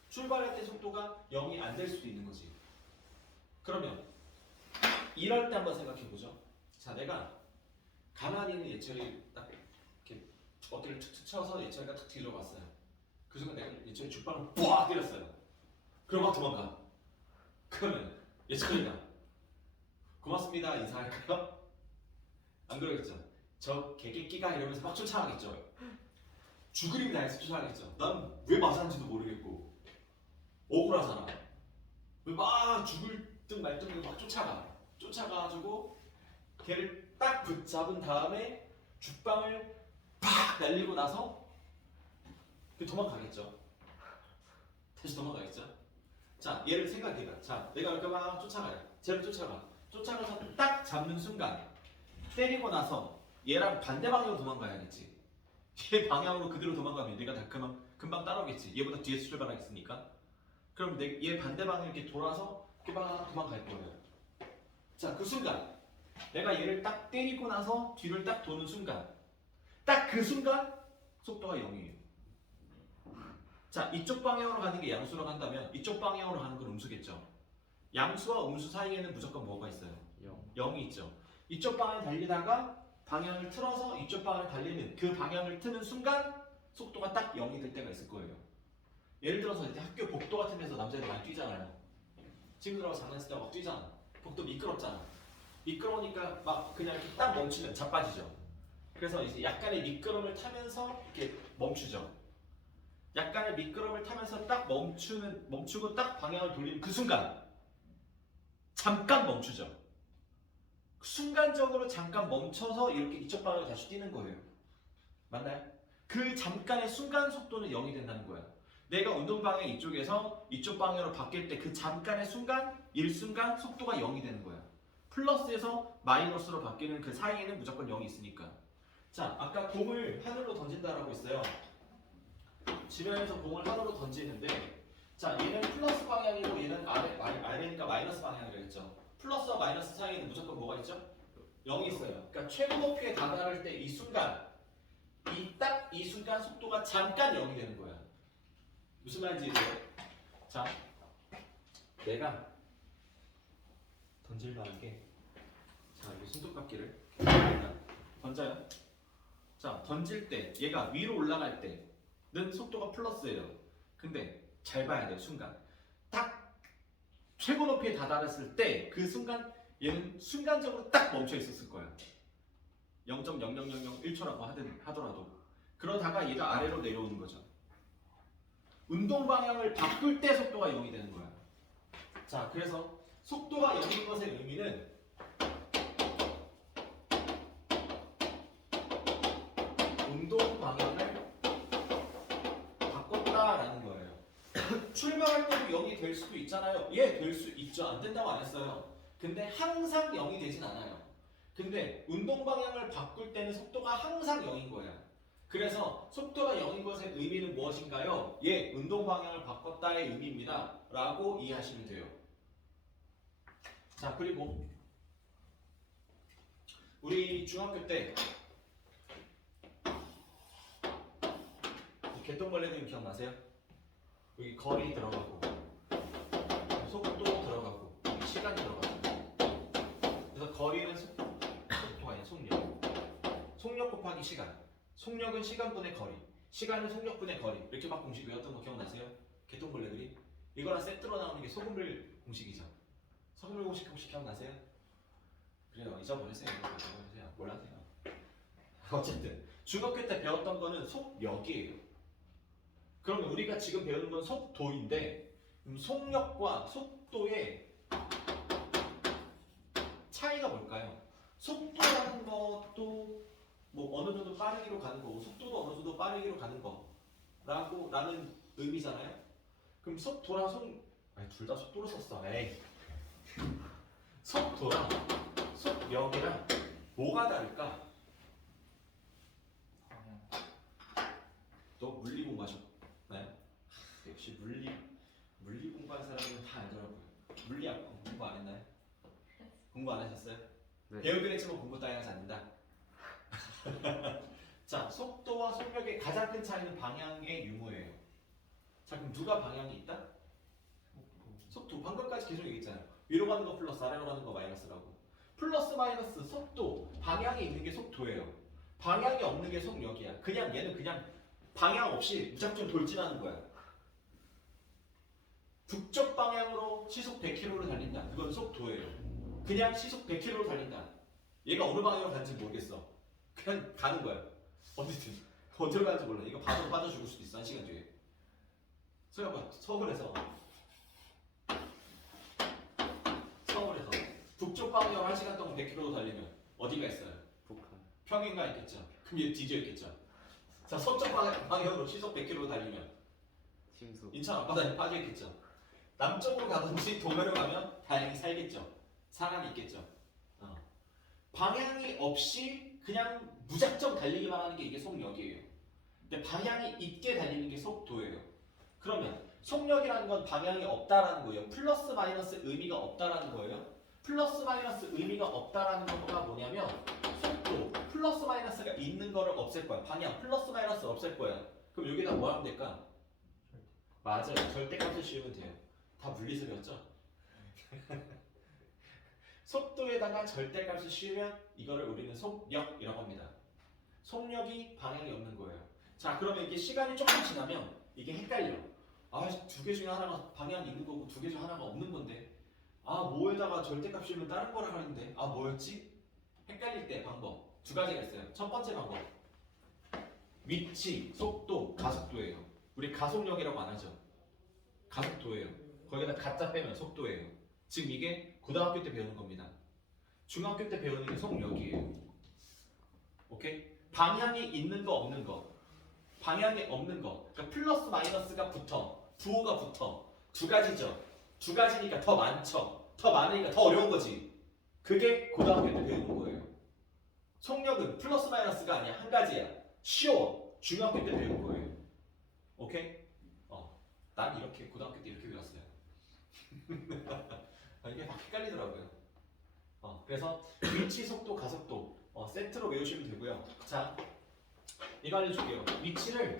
출발할 때 속도가 0이 안 될 수도 있는 거지. 그러면 이럴 때 한번 생각해 보죠. 자, 내가 가만히 있는 예철이 딱 이렇게 어깨를 툭툭 쳐서 예철이가 툭 뒤로 갔어요. 그 순간 내가 예철이 죽방을 빡 때렸어요. 그럼 막 도망가. 그러면 예철이가 고맙습니다 인사할까요? 안 그러겠죠? 저 개개끼가 이러면서 막 쫓아가겠죠. 죽으림이 나에서 쫓아가겠죠. 난 왜 맞았는지도 모르겠고 억울하잖아. 왜 막 죽을 듯 말 듯 막 쫓아가가지고 걔를 딱 붙잡은 다음에 죽방을 팍 날리고 나서 도망가겠죠. 다시 도망가겠죠. 자, 얘를 생각해봐. 자, 내가 이렇게 막 쫓아가요. 쟤를 쫓아가서 딱 잡는 순간 때리고 나서 얘랑 반대 방향으로 도망가야겠지. 얘 방향으로 그대로 도망가면 얘가 다 금방 따라오겠지. 얘보다 뒤에서 출발하겠으니까. 그럼 얘 반대 방향 이렇게 돌아서 이렇게 막 도망갈 거예요. 자, 그 순간 내가 얘를 딱 때리고 나서 뒤를 딱 도는 순간 딱 그 순간 속도가 0이에요. 자, 이쪽 방향으로 가는 게 양수라고 한다면 이쪽 방향으로 가는 건 음수겠죠. 양수와 음수 사이에는 무조건 뭐가 있어요? 0이 있죠. 이쪽 방향 달리다가 방향을 틀어서 이쪽 방향을 달리는 그 방향을 트는 순간 속도가 딱 0이 될 때가 있을 거예요. 예를 들어서 이제 학교 복도 같은 데서 남자들이 많이 뛰잖아요. 친구들하고 장난칠 때 막 뛰잖아. 복도 미끄럽잖아. 미끄러우니까 막 그냥 이렇게 딱 멈추면 자빠지죠. 그래서 이제 약간의 미끄럼을 타면서 이렇게 멈추죠. 약간의 미끄럼을 타면서 딱 멈추고 딱 방향을 돌리는 그 순간 잠깐 멈추죠. 순간적으로 잠깐 멈춰서 이렇게 이쪽 방향으로 다시 뛰는 거예요. 맞나요? 그 잠깐의 순간 속도는 0이 된다는 거야. 내가 운동 방향 이쪽에서 이쪽 방향으로 바뀔 때 그 잠깐의 순간, 일순간 속도가 0이 되는 거야. 플러스에서 마이너스로 바뀌는 그 사이에는 무조건 0이 있으니까. 자, 아까 공을 하늘로 던진다라고 했어요. 지면에서 공을 하늘로 던지는데, 자, 얘는 플러스 방향이고 얘는 아래니까 마이너스 방향이겠죠. 플러스와 마이너스 사이에는 무조건 뭐가 있죠? 0이 있어요. 그러니까 최고 높이에 다다를 때 이 순간, 이 순간 속도가 잠깐 0이 되는 거야. 무슨 말인지 이해돼요? 자, 내가 던질 만한 게, 자, 이 손톱깎이를 던져요. 자, 던질 때 얘가 위로 올라갈 때는 속도가 플러스예요. 근데 잘 봐야 돼요. 순간 딱 최고 높이에 다다랐을 때 그 순간 얘는 순간적으로 딱 멈춰 있었을 거야. 0.00001초라고 하더라도 그러다가 얘가 아래로 내려오는 거죠. 운동 방향을 바꿀 때 속도가 0이 되는 거야. 자, 그래서 속도가 0인 것의 의미는 운동 방향을 바꿨다라는 출발할 때도 0이 될 수도 있잖아요. 예, 될 수 있죠. 안 된다고 안 했어요. 근데 항상 0이 되진 않아요. 근데 운동 방향을 바꿀 때는 속도가 항상 0인 거야. 그래서 속도가 0인 것의 의미는 무엇인가요? 예, 운동 방향을 바꿨다의 의미입니다. 라고 이해하시면 돼요. 자, 그리고 우리 중학교 때 개똥벌레 그림 기억나세요? 여기 거리 들어가고 속도 들어가고 시간 들어가고. 그래서 거리는 속도 아니야, 속력. 속력 곱하기 시간. 속력은 시간분의 거리. 시간은 속력분의 거리. 이렇게 막 공식 외웠던 거 기억나세요? 개똥벌레 그림? 이거랑 세트로 나오는 게 소금물 공식이죠. 소금물 공식 혹시 기억나세요? 그래요. 잊어버리세요. 잊어버리세요. 몰라세요. 어쨌든 중학교 때 배웠던 거는 속력이에요. 그러면 우리가 지금 배우는 건 속도인데 속력과 속도의 차이가 뭘까요? 속도라는 것도 뭐 어느 정도 빠르기로 가는 거고 속도도 어느 정도 빠르기로 가는 거라는 의미잖아요. 그럼 속도랑 아니 둘 다 속도로 썼어. 에이. 속도랑 속력이랑 뭐가 다를까? 너 물리 공부하셨나요? 역시 물리 공부한 사람은 다 알더라고요. 물리 공부 안 했나요? 공부 안 하셨어요? 네. 배우긴 했지만 공부 따위 하지 않는다. 자, 속도와 속력의 가장 큰 차이는 방향의 유무예요. 자, 그럼 누가 방향이 있다? 속도. 방금까지 계속 얘기했잖아요. 위로 가는 거 플러스, 아래로 가는 거 마이너스라고. 플러스 마이너스 속도. 방향이 있는 게 속도예요. 방향이 없는 게 속력이야. 그냥 얘는 그냥 방향 없이 무작정 돌진하는 거야. 북쪽 방향으로 시속 100km로 달린다. 그건 속도예요. 그냥 시속 100km로 달린다. 얘가 어느 방향으로 가는지 모르겠어. 그냥 가는 거야. 어디든. 어디로 가는지 몰라. 이거 바로 빠져 죽을 수도 있어. 1시간 뒤에. 서울에서 북쪽 방향으로 1시간 동안 100km로 달리면 어디가 있어요? 북한. 평양가 있겠죠. 그럼 얘 뒤져 있겠죠. 자, 서쪽 방향으로 시속 100km로 달리면 침수. 인천 앞바다에 빠져 있겠죠. 남쪽으로 가든지 동해로 가면 다행히 살겠죠. 사람이 있겠죠. 방향이 없이 그냥 무작정 달리기만 하는 게 이게 속력이에요. 근데 방향이 있게 달리는 게 속도예요. 그러면 속력이라는 건 방향이 없다라는 거예요. 플러스 마이너스 의미가 없다라는 거예요. 플러스 마이너스 의미가 없다라는 거가 뭐냐면 속도 플러스 마이너스가 있는 거를 없앨 거야. 방향 플러스 마이너스 없앨 거야. 그럼 여기다 뭐 하면 될까? 맞아요. 절대값을 씌우면 돼요. 다 물리술이었죠? 속도에다가 절대값을 씌우면 이거를 우리는 속력이라고 합니다. 속력이 방향이 없는 거예요. 자, 그러면 이게 시간이 조금 지나면 이게 헷갈려. 아, 두 개 중에 하나가 방향이 있는 거고 두 개 중에 하나가 없는 건데. 아, 뭐에다가 절대값 씌우면 다른 거를 하는데. 아, 뭐였지? 헷갈릴 때 방법 두 가지가 있어요. 첫 번째 방법. 위치, 속도, 가속도예요. 우리 가속력이라고 안 하죠. 가속도예요. 거기다 가짜 빼면 속도예요. 지금 이게 고등학교 때 배우는 겁니다. 중학교 때 배우는 게 속력이에요. 오케이? 방향이 있는 거 없는 거. 방향이 없는 거. 그러니까 플러스 마이너스가 붙어. 부호가 붙어. 두 가지죠. 두 가지니까 더 많죠. 더 많으니까 더 어려운 거지. 그게 고등학교 때 배우는 거예요. 속력은 플러스 마이너스가 아니야. 한 가지야. 쉬워. 중학교 때 배우는 거예요. 오케이? 난 이렇게 고등학교 때 이렇게 배웠어요. 이게 막 헷갈리더라고요. 그래서 위치, 속도, 가속도 세트로 외우시면 되고요. 자, 이거 알려줄게요. 위치를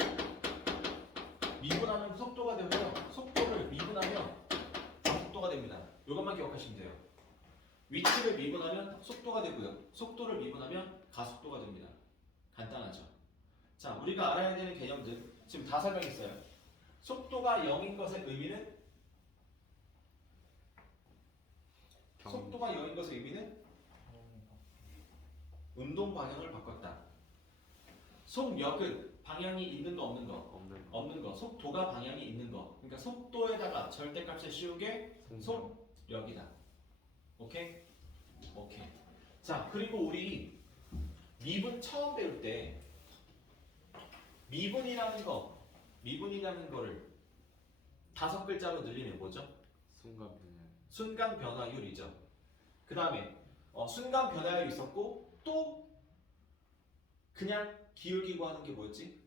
미분하면 속도가 되고요. 속도를 미분하면 가속도가 됩니다. 이것만 기억하시면 돼요. 위치를 미분하면 속도가 되고요. 속도를 미분하면 가속도가 됩니다. 간단하죠? 자, 우리가 알아야 되는 개념들 지금 다 설명했어요. 속도가 0인 것의 의미는 속도가 0인 것의 의미는 운동 방향을 바꿨다. 속력은 방향이 있는 거 없는 거? 없는 거. 속도가 방향이 있는 거. 그러니까 속도에다가 절대값을 씌운 게 속력이다. 오케이? 오케이. 자, 그리고 우리 미분 처음 배울 때 미분이라는 거를 다섯 글자로 늘리면 뭐죠? 순간 변화. 순간 변화율이죠. 그 다음에 순간 변화율이 있었고 또 그냥 기울기 구하는 게 뭐였지?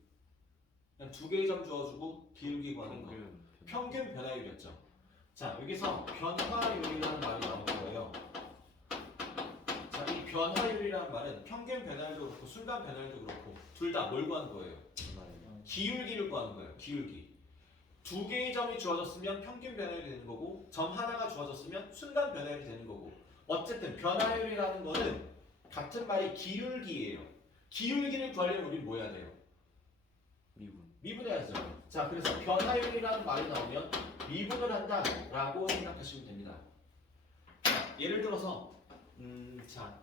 그냥 두 개의 점 주어주고 기울기 구하는 거. 평균 변화율이었죠. 자, 여기서 변화율이라는 말이 나온 거예요. 자, 이 변화율이라는 말은 평균 변화율도 그렇고 순간 변화율도 그렇고 둘 다 뭘 구하는 거예요? 기울기를 구하는 거예요. 기울기. 두 개의 점이 주어졌으면 평균 변화율이 되는 거고 점 하나가 주어졌으면 순간 변화율이 되는 거고 어쨌든 변화율이라는 거는 같은 말이 기울기예요. 기울기를 구하려면 우리 뭐 해야 돼요? 미분해야죠. 자, 그래서 변화율이라는 말이 나오면 미분을 한다라고 생각하시면 됩니다. 자, 예를 들어서 자,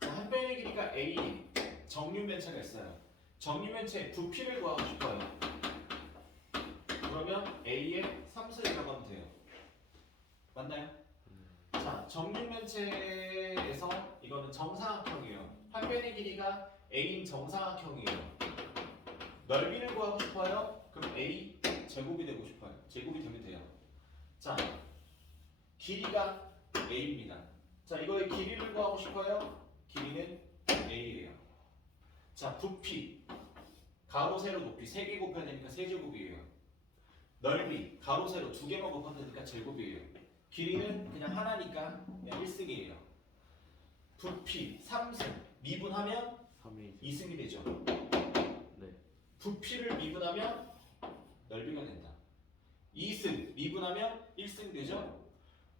한 변의 길이가 A, 정육면체가 있어요. 정육면체의 부피를 구하고 싶어요. 그러면 A에 3을 들어가면 돼요. 맞나요? 자, 정육면체에서 이거는 정사각형이에요. 한 변의 길이가 A인 정사각형이에요. 넓이를 구하고 싶어요. 그럼 A 제곱이 되고 싶어요. 제곱이 되면 돼요. 자, 길이가 A입니다. 자, 이거의 길이를 구하고 싶어요. 길이는 A예요. 자, 부피 가로 세로 높이 3개 곱해야 되니까 세제곱이에요. 넓이 가로 세로 2개만 곱하면 되니까 제곱이에요. 길이는 그냥 하나니까 그냥 1승이에요. 부피 3승 미분하면 2승이 되죠. 네. 부피를 미분하면 넓이가 된다. 2승 미분하면 1승 되죠.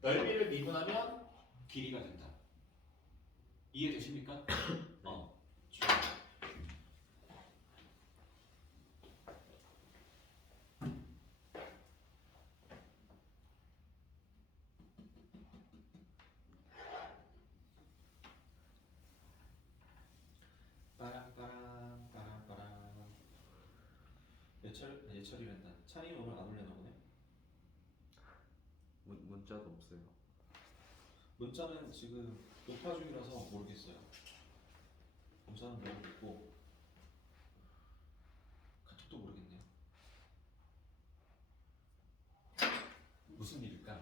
넓이를 미분하면 길이가 된다. 이해되십니까? 좋아요. 빠랑빠랑 빠랑빠랑 예철이란다. 차이 오늘 안 올려나 보네. 문자도 없어요. 문자는 지금 녹화 중이라서 모르겠어요. 검사는 모르겠고 카톡도 모르겠네요. 무슨 일일까?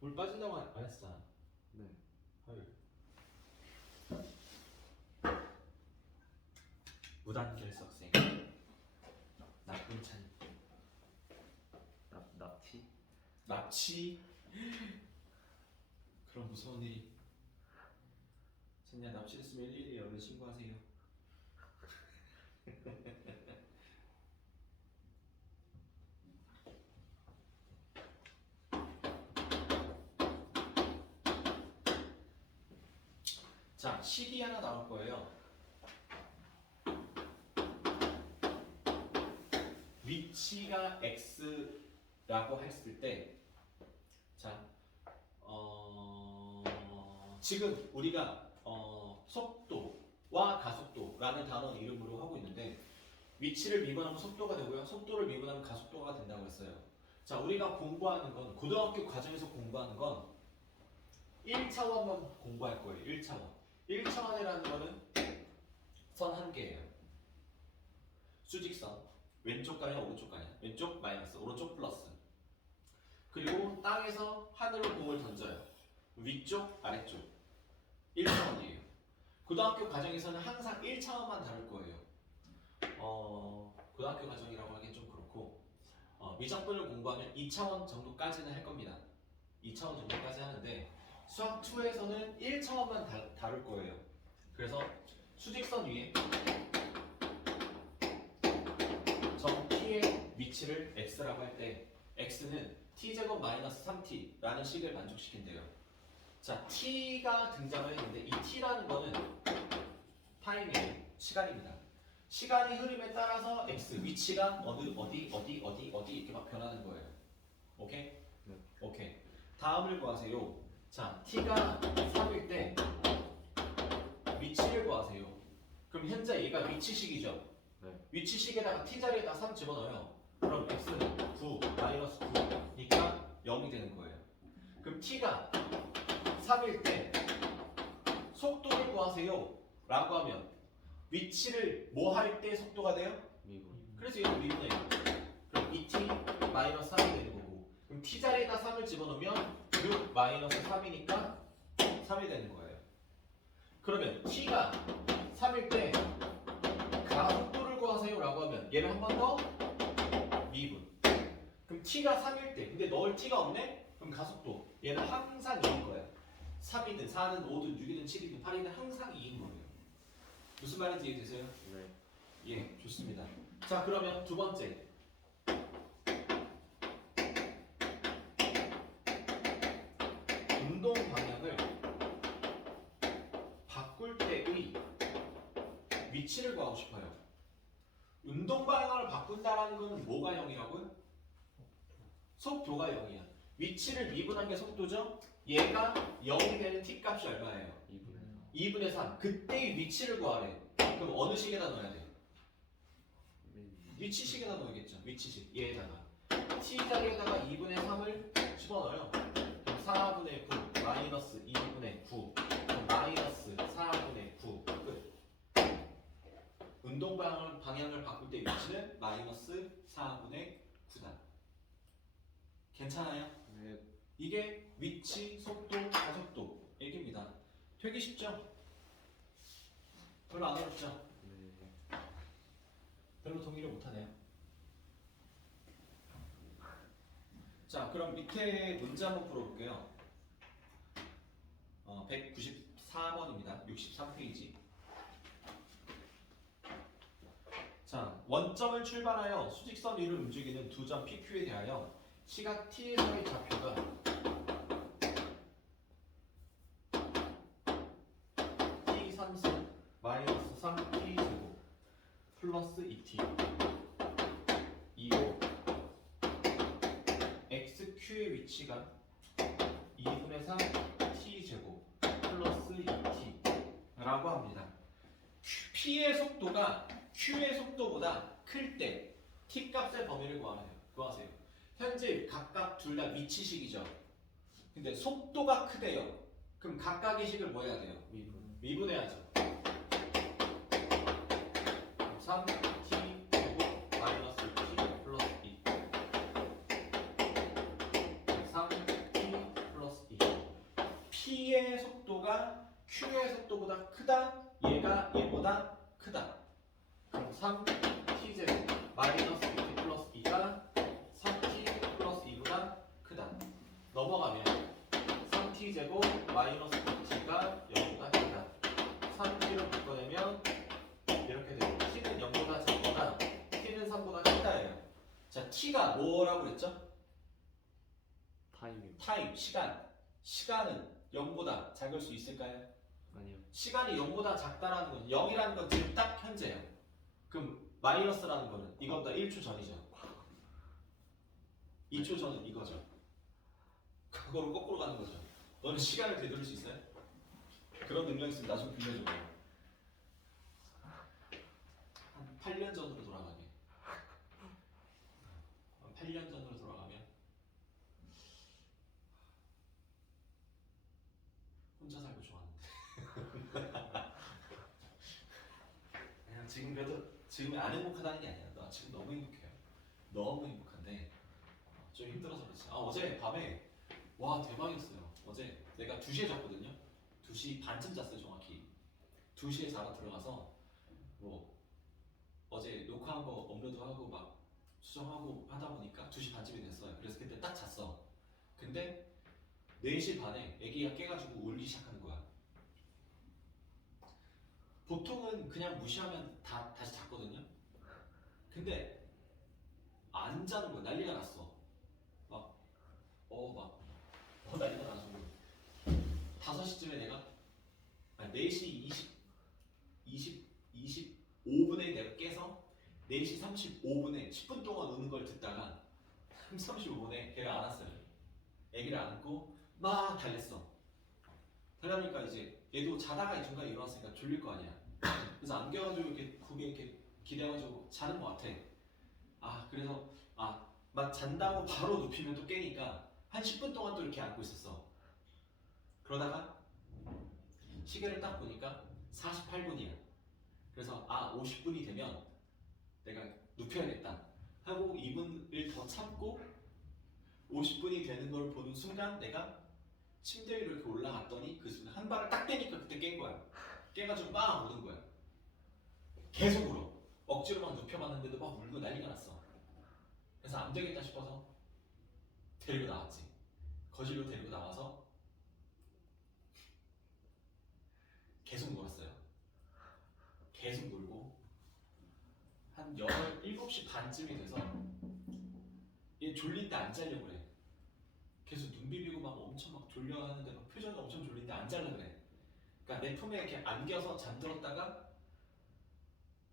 물 빠진다고 안 했잖아. 네. 화요일. 무단결석생. 나쁜 찬. 납치? 납치? 그런 무서운 일이. 찬이야, 납치됐으면 112에 얼른 신고하세요. 자, 식이 하나 나올 거예요. 위치가 x라고 했을 때, 자, 지금 우리가 속도와 가속도라는 단어 이름으로 하고 있는데 위치를 미분하면 속도가 되고요. 속도를 미분하면 가속도가 된다고 했어요. 자, 우리가 공부하는 건 고등학교 과정에서 공부하는 건 1차원만 공부할 거예요. 1차원. 1차원이라는 거는 선 한 개예요. 수직선. 왼쪽 가냐 오른쪽 가냐. 왼쪽 마이너스 오른쪽 플러스. 그리고 땅에서 하늘로 공을 던져요. 위쪽 아래쪽. 1차원이에요. 고등학교 과정에서는 항상 1차원만 다룰 거예요. 고등학교 과정이라고 하기엔 좀 그렇고 미적분을 공부하면 2차원 정도까지는 할 겁니다. 2차원 정도까지 하는데 수학 2에서는 1차원만 다룰 거예요. 그래서 수직선 위에 점 P의 위치를 x라고 할 때 x는 t제곱 마이너스 3t라는 식을 만족시킨대요. 자, t가 등장을 했는데 이 t라는 거는 타임이에요. 시간입니다. 시간의 흐름에 따라서 x 위치가 어디 이렇게 막 변하는 거예요. 오케이? 네. 오케이. 다음을 구하세요. 자, t가 3일 때 위치를 구하세요. 그럼 현재 얘가 위치식이죠. 네. 위치식에다가 t 자리에다 3 집어넣어요. 그럼 x는 9 마이너스 9니까 0이 되는 거예요. 그럼 t가 3일 때 속도를 구하세요 라고 하면 위치를 뭐 할 때 속도가 돼요? 미분. 그래서 이거 미분의 1. 그럼 2t 마이너스 3이 되는 거고 그럼 t 자리에다 3을 집어넣으면 6 마이너스 3이니까 3이 되는 거예요. 그러면 t가 3일 때 가속도를 구하세요 라고 하면 얘를 한 번 더 미분. 그럼 t가 3일 때 근데 넣을 t가 없네? 그럼 가속도 얘는 항상 2인 거야. 3이든 4든 5든 6이든 7이든 8이든 항상 2인 거예요. 무슨 말인지 이해되세요? 네. 예, 좋습니다. 자, 그러면 두 번째. 운동 방향을 바꿀 때의 위치를 구하고 싶어요. 운동 방향을 바꾼다라는 건 뭐가 0이라고요? 속도가 0이야. 위치를 미분한 게 속도죠? 얘가 0이 되는 t 값이 얼마예요? 2분의 3. 그때의 위치를 구하래. 그럼 어느 식에다 넣어야 돼? 위치식에다 넣어야겠죠. 위치식. 얘에다가. t 자리에다가 2분의 3을 집어넣어요. 4분의 9 마이너스 2분의 9 마이너스 4분의 9 끝. 운동 방향을 바꿀 때 위치는 마이너스 4분의 9다. 괜찮아요? 네. 이게 위치, 속도, 가속도 얘기입니다. 되게 쉽죠? 별로 안 어렵죠? 네. 별로 동의를 못하네요. 자, 그럼 밑에 문제 한번 풀어볼게요. 194번입니다. 63페이지. 자, 원점을 출발하여 수직선 위를 움직이는 두 점 PQ에 대하여 시각 t에서의 좌표가 t 3승 마이너스 3t 제곱 플러스 2t 2고 xq의 위치가 2분의 3 t 제곱 플러스 2t 라고 합니다. p의 속도가 q의 속도보다 클 때 t 값의 범위를 구하세요. 현재 각각 둘 다 미치식이죠. 근데 속도가 크대요. 그럼 각각의 식을 뭐 해야 돼요? 미분해야죠. 3t 제곱 마이너스 t 플러스 2 3t 플러스 2 p의 속도가 q의 속도보다 크다. 얘가 얘보다 크다. 그럼 3t 제곱 마이너스 2t 플러스 2가 3t 플러스 2보다 크다. 넘어가면 3t 제곱 마이너스 2t가 0보다 크다. 3t를 바꿔내면 이렇게 되고 t는 0보다 작거나 t는 3보다 크다예요. 자, t가 뭐라고 그랬죠? 타임이요. 타임, 시간. 시간은 0보다 작을 수 있을까요? 아니요. 시간이 0보다 작다라는 건 0이라는 건 지금 딱 현재예요. 그럼 마이너스라는 거는 이거보다 1초 전이죠. 2초 전은 이거죠. 그거로 거꾸로 가는 거죠. 너는 시간을 되돌릴 수 있어요? 그런 능력 있으면 나 좀 빌려줘. 한 8년 전으로 돌아가게. 8년 전으로 돌아가면 혼자 살고 좋았는데. 그냥 지금 그래도 지금이 안 행복하다는 게 아니야. 나 지금 너무 행복해요. 너무 행복한데 좀 힘들어서 그렇지. 어제 밤에 와 대박이었어요. 어제 내가 2시에 잤거든요. 2시 반쯤 잤어요 정확히. 2시에 자러 들어가서 뭐 어제 녹화한 거 업로드하고 막 수정하고 하다 보니까 2시 반쯤이 됐어요. 그래서 그때 딱 잤어. 근데 4시 반에 애기가 깨가지고 울기 시작하는 거야. 보통은 그냥 무시하면 다시 잤거든요. 근데 안 자는 거야. 난리가 났어. 난리가 나서 5시쯤에 내가 4시 25분에 내가 깨서 4시 35분에 10분 동안 우는 걸 듣다가 35분에 걔가 안았어요. 애기를 안고 막 달랬어. 달려니까 이제 얘도 자다가 이 중간에 일어났으니까 졸릴 거 아니야. 그래서 안겨가지고 이렇게 그게 이렇게 기대가지고 자는 것 같아. 그래서 막 잔다고 바로 눕히면 또 깨니까 한 10분 동안 또 이렇게 안고 있었어. 그러다가 시계를 딱 보니까 48분이야. 그래서 50분이 되면 내가 눕혀야겠다 하고 2분을 더 참고 50분이 되는 걸 보는 순간 내가 침대 위로 이렇게 올라갔더니 그 순간 한 발을 딱 떼니까 그때 깬 거야. 깨가지고 막 우는 거야. 계속 울어. 억지로 막 눕혀봤는데도 막 울고 난리가 났어. 그래서 안 되겠다 싶어서 데리고 나왔지. 거실로 데리고 나와서 계속 놀았어요. 계속 놀고 한 7시 반쯤이 돼서 얘 졸린데 안 자려고 그래. 계속 눈 비비고 막 엄청 막 졸려 하는데 막 표정이 엄청 졸린데 안 자려고 그래. 그러니까 내 품에 이렇게 안겨서 잠들었다가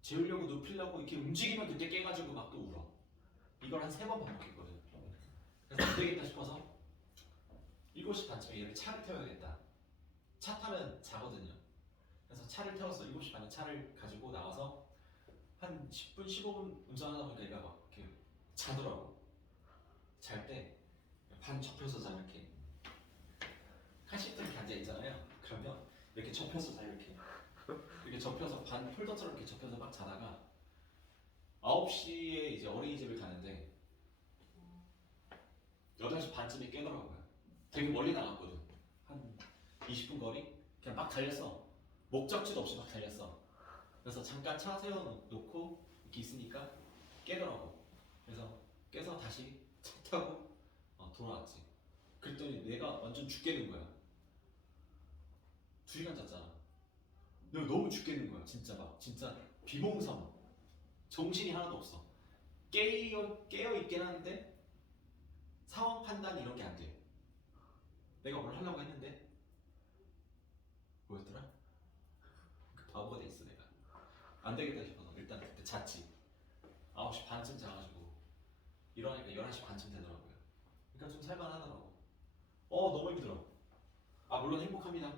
재우려고 눕히려고 이렇게 움직이면 그때 깨가지고 막 또 울어. 이걸 한 3번 반복했거든. 그래서 안 되겠다 싶어서 7시 반쯤에 얘를 차를 태워야겠다. 차 타면 자거든요. 그래서 차를 태웠어. 7시 반에 차를 가지고 나와서 한 10분, 15분 운전하다 보니까 얘가 막 이렇게 자더라고. 잘 때 반 접혀서 자 이렇게. 카시트 이렇게 앉아 있잖아요. 그러면 이렇게 접혀서 자 이렇게 접혀서 반 폴더처럼 이렇게 접혀서 막 자다가 9시에 이제 어린이집을 가는데 8시 반쯤에 깨더라고요. 되게 멀리 나갔거든. 한 20분 거리? 그냥 막 달렸어. 목적지도 없이 막 달렸어. 그래서 잠깐 차 세워놓고 이렇게 있으니까 깨더라고. 그래서 깨서 다시 차 타고 돌아왔지. 그랬더니 내가 완전 죽겠는 거야. 2시간 잤잖아. 내가 너무 죽겠는 거야. 진짜 막 진짜 비몽사몽. 정신이 하나도 없어. 깨어 있긴 하는데 상황 판단 이런 게 안 돼. 내가 뭘 하려고 했는데 뭐였더라? 그 바보가 돼 있어 내가. 안 되겠다 싶어서 일단 그때 잤지. 9시 반쯤 자가지고 일어나니까 11시 반쯤 되더라고요. 그러니까 좀 살만하더라고. 너무 힘들어. 물론 행복합니다.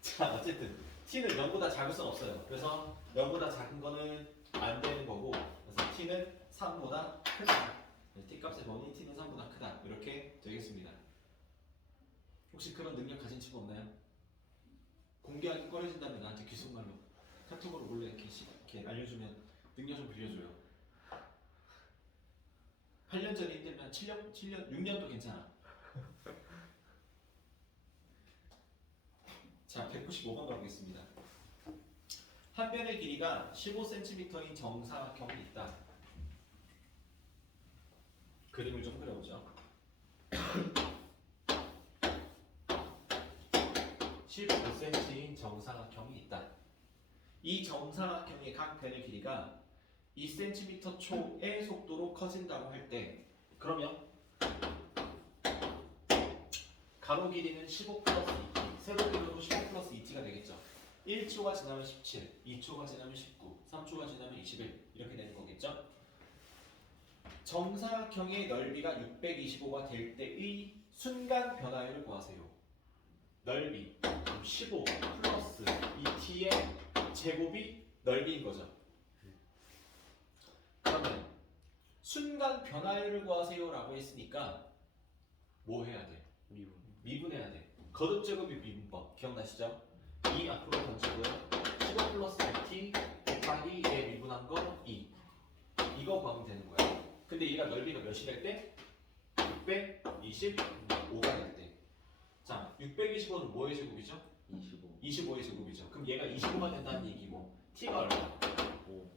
자, 어쨌든 t는 0보다 작을 수는 없어요. 그래서 0보다 작은 거는 안 되는 거고, 그래서 t는 3보다 크다. t 값의 범위 t는 3보다 크다. 이렇게 되겠습니다. 혹시 그런 능력 가진 친구 없나요? 공개하기 꺼려진다면 나한테 귓속말로 카톡으로 몰래 이렇게 알려주면 능력 좀 빌려줘요. 8년 전에 힘들면 7년, 6년도 괜찮아. 자, 195번 가보겠습니다. 한 변의 길이가 15cm인 정사각형이 있다. 그림을 좀 그려보죠. 15cm인 정사각형이 있다. 이 정사각형의 각 변의 길이가 2cm 초의 속도로 커진다고 할 때, 그러면 가로 길이는 15 플러스 2t, 세로 길이도 15 플러스 2t가 되겠죠. 1초가 지나면 17, 2초가 지나면 19, 3초가 지나면 21 이렇게 되는 거겠죠. 정사각형의 넓이가 625가 될 때의 순간 변화율을 구하세요. 넓이 15 플러스 2t의 제곱이 넓이인 거죠. 그러면 순간 변화율을 구하세요라고 했으니까 뭐 해야 돼? 미분해야 돼. 거듭제곱이 미분법 기억나시죠? 2 앞으로 던지고요. 15 플러스 100t 곱하기 얘 미분한 거 2. 이거 구하면 되는 거야. 근데 얘가 넓이가 몇이 될 때? 625가 될 때. 자, 625는 뭐의 제곱이죠? 25의 제곱이죠. 그럼 얘가 25가 된다는 얘기고 t가 얼마? 5.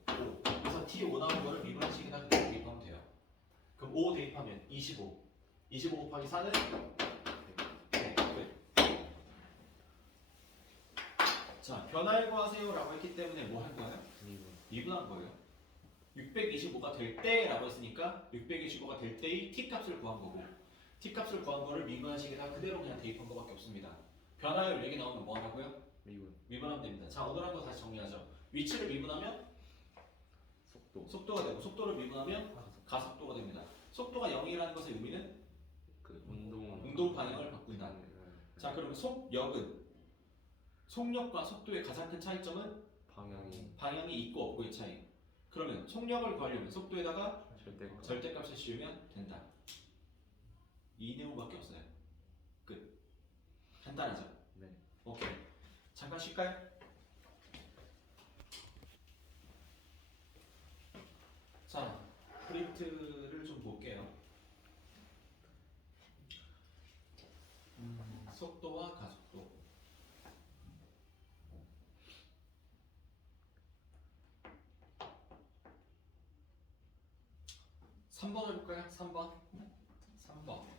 그래서 t5 나오는 거를 미분한식에다 그대로 대입하면 돼요. 그럼 5 대입하면 25. 25 곱하기 4는 자, 변화를 구하세요라고 했기 때문에 뭐 할 거예요? 미분한 거예요. 625가 될 때라고 했으니까 625가 될 때의 t값을 구한 거고 t값을 구한 거를 미분한식에다 그대로 그냥 대입한 거밖에 없습니다. 변화율 얘기 나오면 뭐 하라고요? 미분하면 됩니다. 자, 오늘 한 거 다시 정리하죠. 위치를 미분하면 속도가 되고 속도를 미분하면 가속도가 됩니다. 속도가 0이라는 것의 의미는 운동 방향을 바꾼다. 자, 그러면 속력과 속도의 가장 큰 차이점은 방향이 있고 없고의 차이. 그러면 속력을 구하려면 속도에다가 절대값을 씌우면 된다. 이 내용밖에 없어요. 끝. 간단하죠? 네. 오케이. 잠깐 쉴까요? 자, 프린트를 좀 볼게요. 속도와 가속도. 3번 해볼까요? 3번. 3번.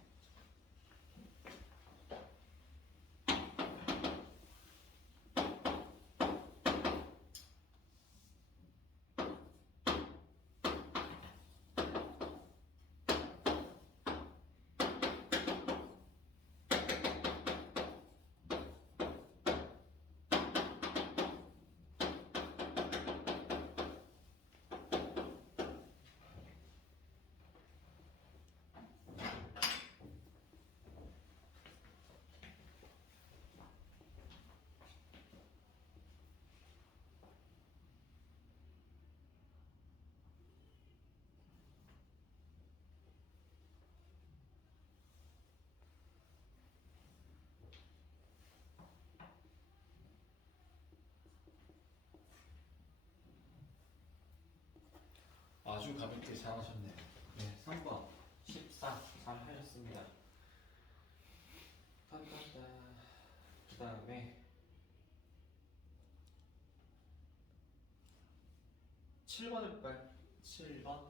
아주 가볍게 잘 하셨네요. 네, 3번 14 잘 하셨습니다. 그 다음에 7번 해볼까요? 7번